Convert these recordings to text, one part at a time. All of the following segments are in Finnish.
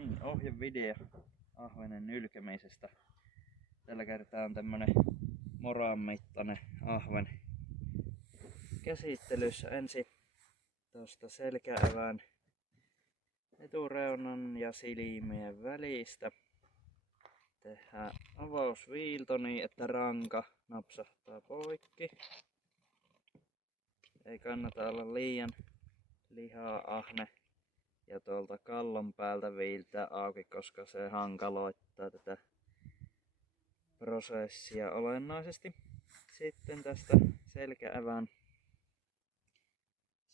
Niin, ohjevideo ahvenen nylkemisestä. Tällä kertaa on tämmönen moran mittainen ahven käsittelyssä. Ensin tuosta selkäevän etureunan ja silmien välistä tehdään avausviilto niin, että ranka napsahtaa poikki. Ei kannata olla liian liha-ahne ja tuolta kallon päältä viiltää auki, koska se hankaloittaa tätä prosessia olennaisesti. Sitten tästä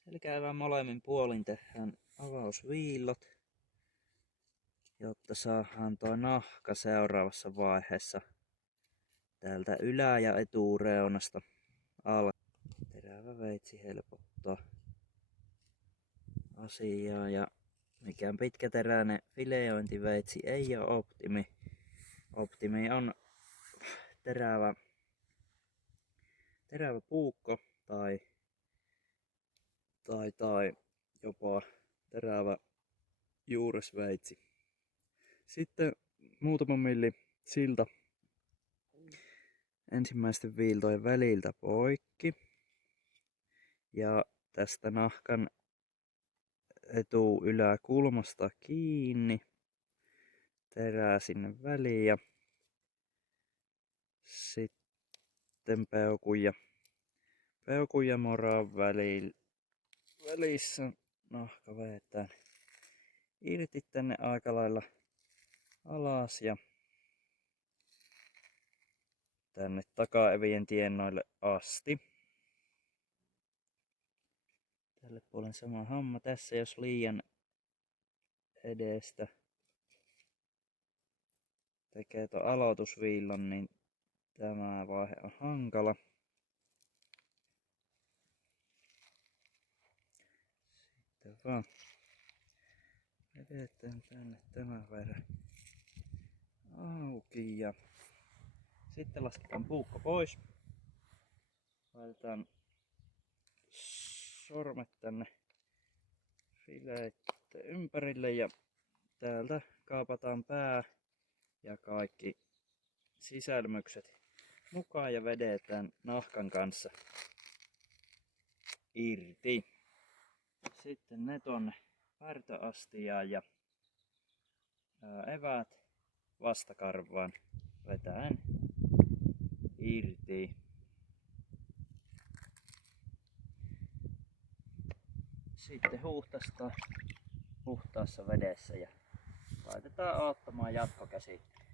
selkäevän molemmin puolin tehdään avausviillot, jotta saadaan tuo nahka seuraavassa vaiheessa täältä ylä- ja etureunasta alta. Terävä veitsi helpottaa asiaa ja mikään pitkäteräinen fileointiveitsi ei ole optimi. Optimi on terävä puukko tai jopa terävä juuresveitsi. Sitten muutama milli silta ensimmäisten viiltojen väliltä poikki ja tästä nahkan etu-yläkulmasta kiinni, terää sinne väliin ja sitten peukun ja moran välissä nahka vetään irti tänne aika lailla alas ja tänne takaevien tiennoille asti. Tälle puolen sama homma. Tässä jos liian edestä tekee tuon aloitusviillon, niin tämä vaihe on hankala. Sitten vaan vedetään tänne tämän verran auki ja sitten lasketaan puukko pois. Laitetaan sormet tänne fileitten ympärille ja täältä kaapataan pää ja kaikki sisälmykset mukaan ja vedetään nahkan kanssa irti. Sitten ne tonne värtöastiaan ja eväät vastakarvaan vetäen irti. Sitten huuhtaistaan puhtaassa vedessä ja laitetaan odottamaan jatkokäsittelyä.